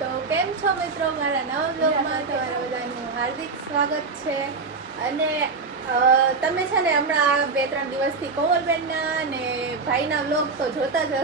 તો કેમ છો મિત્રો, મારા નવા બ્લોગમાં તમારા બધાનું હાર્દિક સ્વાગત છે. અને તમે છે ને હમણાં 2-3 દિવસથી કોમલબેનના અને ભાઈના બ્લોગ તો જોતા જ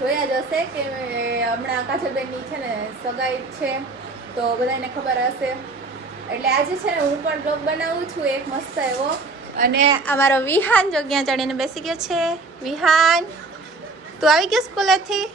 જોયા જ હશે કે હમણાં કાજલબેનની છે ને સગાઈ છે, તો બધાને ખબર હશે. એટલે આજે છે ને હું પણ બ્લોગ બનાવું છું એક મસ્ત એવો. અને અમારો વિહાન જો ક્યાં ચડીને બેસી ગયો છે. વિહાન, તું આવી ગયો સ્કૂલેથી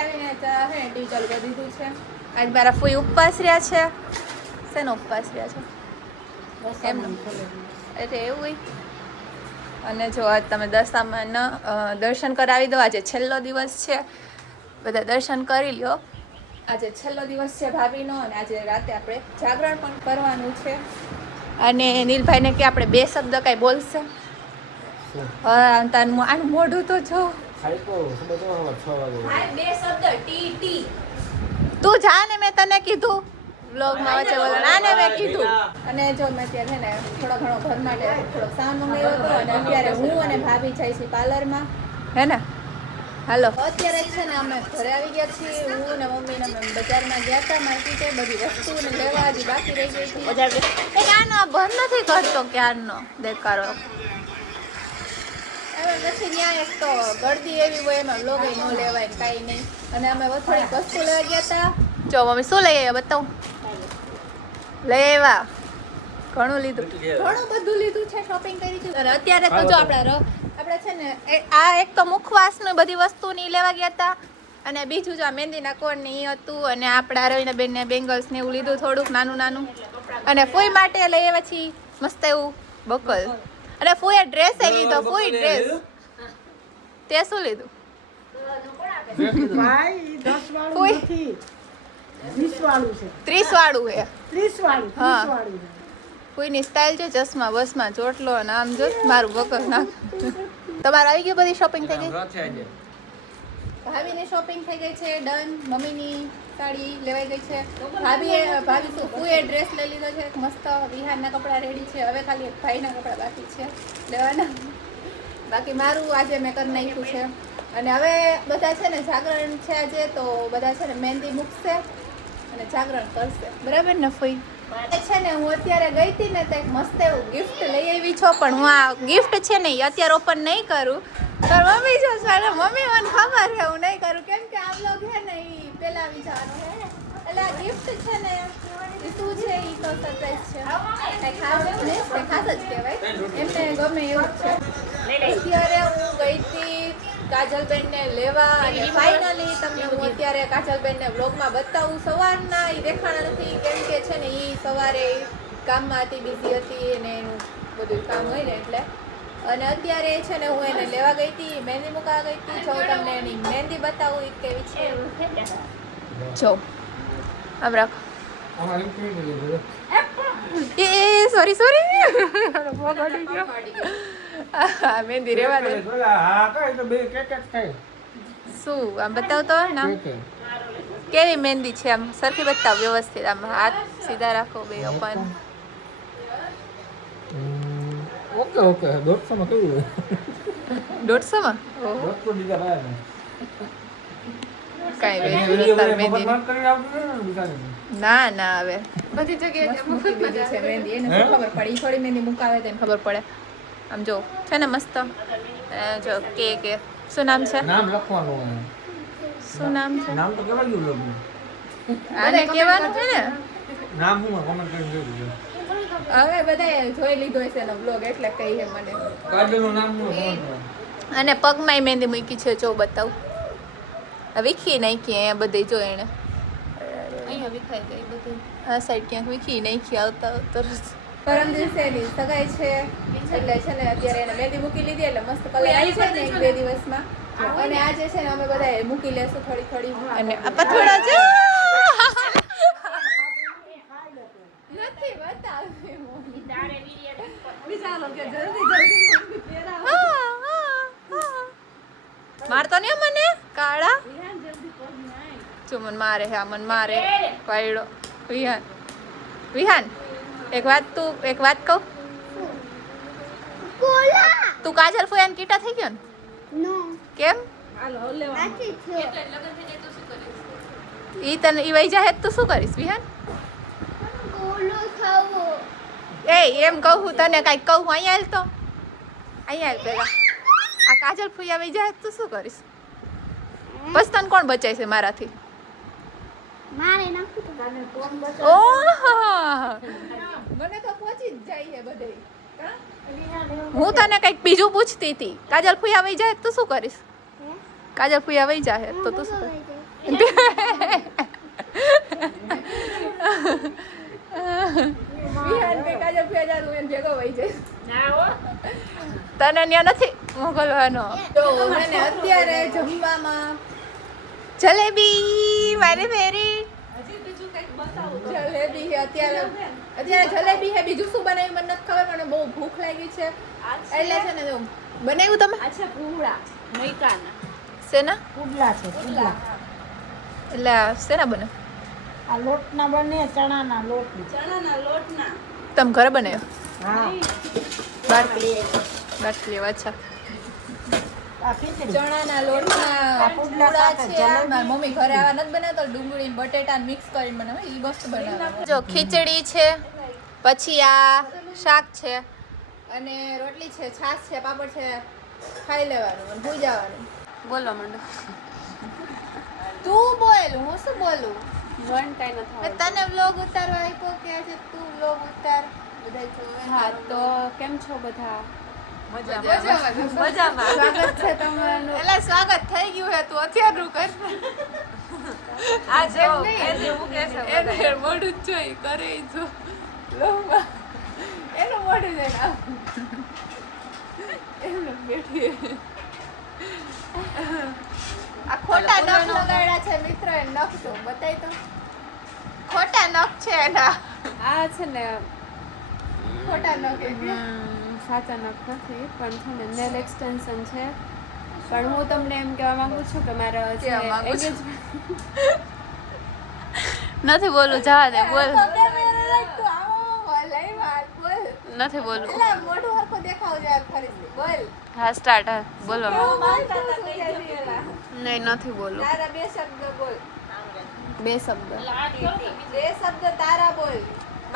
આવીને ટીવી ચાલુ કરી દીધું છે. આજ મારા ફૂઈ ઉપવાસ રહ્યા છે. શેનો ઉપવાસ રહ્યા છે? એમનો. એટલે એવું. અને જો આજ તમે દશામાન દર્શન કરાવી દો. આજે છેલ્લો દિવસ છે, બધા દર્શન કરી લ્યો. આજે છેલ્લો દિવસ છે ભાભીનો, અને આજે રાતે આપણે જાગરણ પણ કરવાનું છે. અને નીલભાઈને કે આપણે 2 શબ્દ કાંઈ બોલશે. આનું મોઢું તો જો. તું જા ને, મેં તને કીધું વ્લોગમાં વચ્ચે બોલો ના ને મેં કીધું. અને જો મેં અત્યારે છે ને થોડો ઘણો ઘર માટે થોડો સામાન મંગાવ્યો હતો, અને અત્યારે હું અને ભાભી જાય છીએ પાર્લરમાં, હે ને? હાલો, અત્યારે છે ને અમે ઘરે આવી ગયા છીએ. હું ને મમ્મી ને અમે બજારમાં ગયા હતા માર્કેટે, બધી વસ્તુને લેવા હજી બાકી રહી ગઈ હતી. ક્યારનો બંધ નથી કરતો, ક્યારનો દેખાડો. પછી ત્યાં એક તો ગળદી એવી હોય, એમાં વ્લોગ ન લેવાય કાંઈ નહીં. અને અમે થોડીક વસ્તુ લેવા ગયા હતા. જો મમ્મી શું લઈ આવ્યા બતાવું. લઈ આવ્યા ઘણું લીધું, ઘણું બધું લીધું છે, શોપિંગ કરી છે. અને અત્યારે તો જો આપણે છે ને આ એક તો મુખવાસની બધી વસ્તુ ની લેવા ગયા હતા, અને બીજું જો મહેંદીના કોણ ને એ હતું, અને આપણા રવિનાબેન ને બેંગલ્સ ને એવું લીધું થોડુંક નાનું. અને ફૂઈ માટે લઈ આવ્યા છીએ મસ્ત એવું બકલ. અને ફૂઈએ ડ્રેસ એ લીધો. ફૂઈ ડ્રેસ તે શું લીધું? ભાઈ 10 વાળું નથી, 20 વાળું છે. 30 વાળું છે. 30 વાળું છે. ફૂઈની સ્ટાઇલ છે, ચશ્મા બસમાં ચોટલો અને આમ જો મારું બકર ના. તમારે આવી ગઈ બધી શોપિંગ થઈ ગઈ? ભાભીની શોપિંગ થઈ ગઈ છે ડન. મમ્મીની સાડી લેવાઈ ગઈ છે. ભાભી શું ફૂઈએ ડ્રેસ લઈ લીધો છે મસ્ત. વિહારના કપડાં રેડી છે, હવે ખાલી એક ભાઈના કપડાં બાકી છે લેવાના. બાકી મારું આજે મેં કરી નાખ્યું છે. અને હવે બધા છે ને જાગરણ છે આજે, તો બધા છે ને મહેંદી મૂકશે અને જાગરણ કરશે, બરાબર ને ફૂઈ? છે ને હું અત્યારે ગઈ હતી ને તો એક મસ્ત એવું ગિફ્ટ લઈ આવી છો, પણ હું આ ગિફ્ટ છે ને અત્યારે ઓપન નહીં કરું. પણ મમ્મી જો છે ને, મમ્મી મને ખબર છે હું નહીં કરું, કેમ કે આ બ્લોગ છે ને એ પેલા આવી જવાનું છે. એટલે આ ગિફ્ટ છે ને એ શું છે એ તો સરપ્રાઈઝ છે, ખાસ જ કહેવાય, એમને ગમે એવું છે. અત્યારે હું ગઈ હતી કાજલબેનને લેવા, અને ફાઇનલી તમને હું અત્યારે કાજલબેનને વ્લોગમાં બતાવું. સવારના એ દેખાણા નથી, કેમ કે છે ને એ સવારે કામમાં હતી, બિઝી હતી, અને એનું બધું કામ હોય ને એટલે. અને અત્યારે છે ને હું એને લેવા ગઈ હતી, મહેંદી મૂકવા ગઈ હતી. જો તમને એની મહેંદી બતાવું એ કેવી છે. જો આમ રાખો. સોરી મહેંદી રેવા દે. શું આમ બતાવતો ના, કેવી મહેંદી છે આમ સરખી બતાવ વ્યવસ્થિત. આમ હાથ સીધા રાખો, બે ઓપન. ઓકે 150 માં કેવું હોય? 150 માં કાંઈ ના હવે બધી જગ્યાએ મૂકી દીધી છે મહેંદી. એને શું ખબર પડે, થોડી મહેંદી મુકાવે તો એને ખબર પડે. આમ જો છે ને મસ્ત. જો કે શું નામ છે? નામ લખવાનું. શું નામ છે? નામ તો કેવા ગયું? આને કહેવાનું છે ને નામ હું કમેન્ટ કરીને જોઈ લીધું. હવે બધાએ જોઈ લીધો હશે એનો બ્લોગ, એટલે કહી હે મને. કાજલનું નામ હું કમેન્ટ. અને પગમાંય મહેંદી મૂકી છે, જો બતાવું. વીખી નાખી અહીંયા બધે, જો એને અહીંયા વિખાઈ ગઈ બધી. આ સાઈડ ક્યાંક વીખી નાખી આવતા તરત. પરમ દિવસે એની સગાઈ છે, એટલે છે ને અત્યારે એને મહેંદી મૂકી લીધી, એટલે મસ્ત કલર આવી જાય ને 1-2 દિવસમાં. અને આજે છે ને અમે બધા મૂકી લેશું થોડી. અને આ પથોડા છે નથી બતાવતી મમ્મી. ચાલો કે જલ્દી મારતો નહીં મને કાળા. જો મને મારે, હા મને મારે વાયડો. વિહાન એક વાત કહું. તું કાજલ ફોયાન કીટા થઈ ગયો ને? કેમ? ઈ તને ઈ વઈ જાય તો શું કરીશ વિહાન? એ એમ કહું તને કાંઈક કહું અહીંયા હાલ તો અહીંયા હાલ પેલા આ કાજલ ફૂયા વઈ જાય તો શું કરીશ? બસ તને કોણ બચાય છે મારાથી? ઓહો મને તો પહોંચી જ જાય છે બધે. હું તને કંઈક બીજું પૂછતી હતી. કાજલ ફૂયા વઈ જાય તો શું કરીશ? કાજલ ફૂયા વઈ જાય તો તું શું કરીશ? તને ન્યા નથી મોકલવાનો. તો મને અત્યારે જમવામાં જલેબી મારી ફેવરિટ જલેબી છે. અત્યારે જલેબી છે. બીજું શું બનાવ્યું મને નથી ખબર, મને બહુ ભૂખ લાગી છે એટલે છે ને જો બનાવ્યું તમે. અચ્છા પૂડા મૈકાના શેના પુડલા છે પુડલા. એટલે શેના બને? આ લોટના બને ચણાના લોટના. તમે ઘરે બનાવ્યો? હા બાટલી અચ્છા. આ ખીચડી ચણાના લોટના પુડલા પૂડા સાથે છે. જલેબી. મારી મમ્મી ઘરે આવા નથી બનાવતા, ડુંગળી ને બટેટા મિક્સ કરીને બનાવે ઈ મસ્ત બનાવે. જો ખીચડી છે, પછી આ શાક છે અને રોટલી છે, છાશ છે, પાપડ છે. ખાઈ લેવાનું અને ભૂઈ જવાનું. બોલો મંડો. તું બોલ, હું શું બોલું? વન કાઈ ન થાય. તને વ્લોગ ઉતારવા આપ્યો કે આજે તું વ્લોગ ઉતાર બધાય જોવે. હા તો કેમ છો બધા? મજામાં. સ્વાગત છે તમારું. એટલે સ્વાગત થઈ ગયું હે, તું અત્યારનું કર. આ જો એમ નહીં. એને મૂકે છે એને મોઢું જ જોઈ કરે ઈ જો. લોહમાં. એનું મોઢું જોઈને આમ. એમને બેઠી. આ ખોટા નખ લગાડ્યા છે મિત્ર, એ નખ તો બતાય તો. ખોટા નખ છે એના. આ છે ને ખોટા નખ એટલે. સાચા નખ નથી પણ છે ને નેલ એક્સટેન્શન છે. પણ હું તમને એમ કહેવા માંગુ છું કે મારા જે કહેવા માંગુ છું. નથી બોલું, જવા દે બોલ. તો કેમેરા રાખ તું આવો લઈ વાત બોલ. નથી બોલું. એલા મોઢું હરખું દેખાવ યાર ફરીથી બોલ. હા સ્ટાર્ટ. હા બોલો. કેવું માનતા હતા શું કહેતી એલા? નહીં નથી બોલું. તારા બે શબ્દ બોલ. બે શબ્દ. બે શબ્દ તારા બોલ,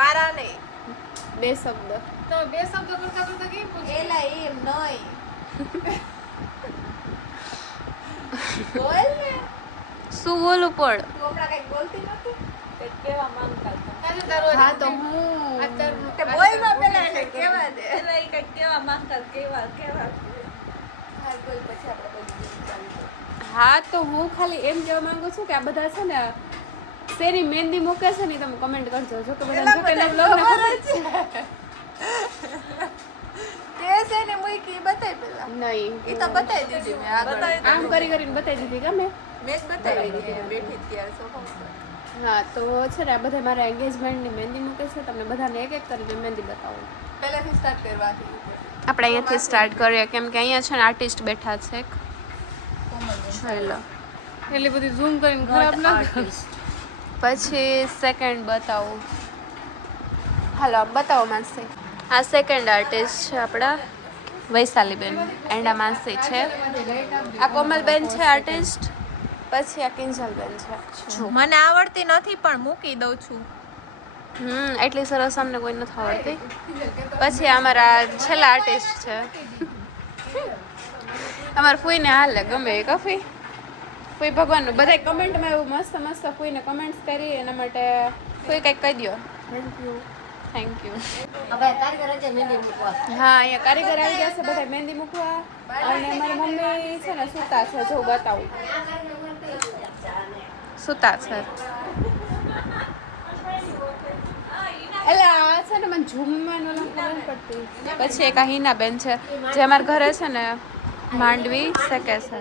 મારા નહીં. બે શબ્દ. તો બે શબ્દ કરતા કરતા કેમ બોલ? એલા એમ નહીં. બોલ ને. શું બોલું પણ? તું હમણાં કંઈક બોલતી નહોતી? કેવા માંગતા હા તો હું તે બોલમાં પેલા એને કહેવા દે. એટલે એ કઈ કેવા માંગતા કેવા હા, બોલ પછી આપણે બોલીએ. ચાલુ કર. હા તો હું ખાલી એમ કહેવા માંગુ છું કે આ બધા છે ને શેની મહેંદી મૂકે છે ને તમે કમેન્ટ કરજો. જો કે બધા જો કે એલા vlog ને ખબર જ છે. તે છે ને મૂકી બતાય પેલા. નહીં ઈ તો બતાઈ દીધી મેં આગળ. આમ કરી કરીને બતાવી દીધી ગમે. મેં જ બતાવી દીધી બેઠી ત્યારે સોફા ઉપર. હા તો છે ને આ બધા મારા એન્ગેજમેન્ટની મહેંદી મૂકે છે. તમને બધાને એક એક કરીને મહેંદી બતાવું. પહેલાથી સ્ટાર્ટ કરવાથી આપણે અહીંયાથી સ્ટાર્ટ કરીએ કેમ કે અહીંયા છે ને આર્ટિસ્ટ બેઠા છે. જોઈ લો. એટલી બધી ઝૂમ કરીને ખરાબ લાગે. પછી સેકન્ડ બતાવું. હાલો બતાવો માનસી. આ સેકન્ડ આર્ટિસ્ટ છે આપણા વૈશાલીબેન. એન્ડ આ માનસી છે. આ કોમલબેન છે આર્ટિસ્ટ. પછી આ કિંજલબેન છે. જો મને આવડતી નથી પણ મૂકી દઉં છું. એટલી સરસ અમને કોઈ નથી આવડતી. પછી અમારા છેલ્લા આર્ટિસ્ટ છે અમારા ફૂઈને હાલે ગમે એ કફી ફૂઈ ભગવાનનું બધા કમેન્ટમાં એવું મસ્ત મસ્ત ફૂઈને કમેન્ટ્સ કરી એના માટે ફૂઈ કંઈક કહી દો. Thank you. હવે કારીગર છે મહેંદી મૂકવા. હા અહીંયા કારીગર આવી ગયા છે બધા મહેંદી મૂકવા. અને મારી મમ્મી છે ને સૂતા છે જો બતાવું. સૂતા છે. એટલે આ છે ને મને ઝૂમવાનું ખબર પડતી. પછી એક આ હિનાબેન છે જે અમારા ઘરે છે ને માંડવી શેકે છે.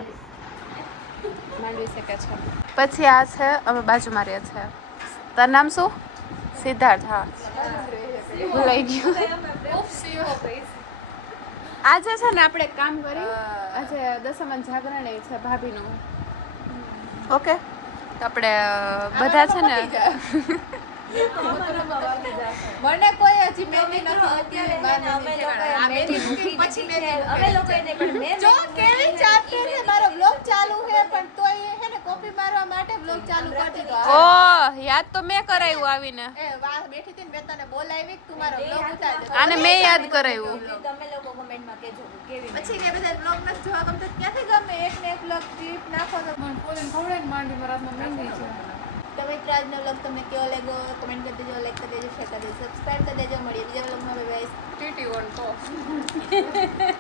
માંડવી શેકે છે. પછી આ છે અમે બાજુમાં રહે છે. તારું નામ શું? સિદ્ધાર્થ. હા ભૂલાઈ ગયું. આજે છે ને આપણે એક કામ કરી. આજે દશામાન જાગરણ એ છે ભાભીનું. ઓકે તો આપણે બધા છે ને મને કોઈ હજી મહેંદી નથી અત્યારે પછી મહેંદી અમે લોકો એને પણ મેં જો કેવી ચાપતી છે મારો બ્લોગ ચાલુ છે પણ તોય હે ને કોપી મારવા માટે બ્લોગ ચાલુ કરી દીધો ઓહ યાદ તો મેં કરાવ્યું આવીને એ વાહ બેઠી હતી ને મેં તને બોલાવી કે તું મારો બ્લોગ ઉતાર દે આને મેં યાદ કરાવ્યું તમે લોકો કમેન્ટમાં કહેજો કે કેવી પછી કે બધા બ્લોગ નથી જોવા ગમતો ક્યાંથી ગમે એક ને એક બ્લોગ ક્લિપ નાખો તો મને પોલીને ખવડાવીને માંડી મારા હાથમાં મહેંદી છે તો મિત્રો આજનો બ્લોગ તમને કેવો લાગ્યો કમેન્ટ કરી દેજો લાઈક કરી દેજો શેર કરી દેજો સબસ્ક્રાઇબ કરી દેજો મળીએ બીજા બ્લોગમાં બાય બાય ટીટી ઓન તો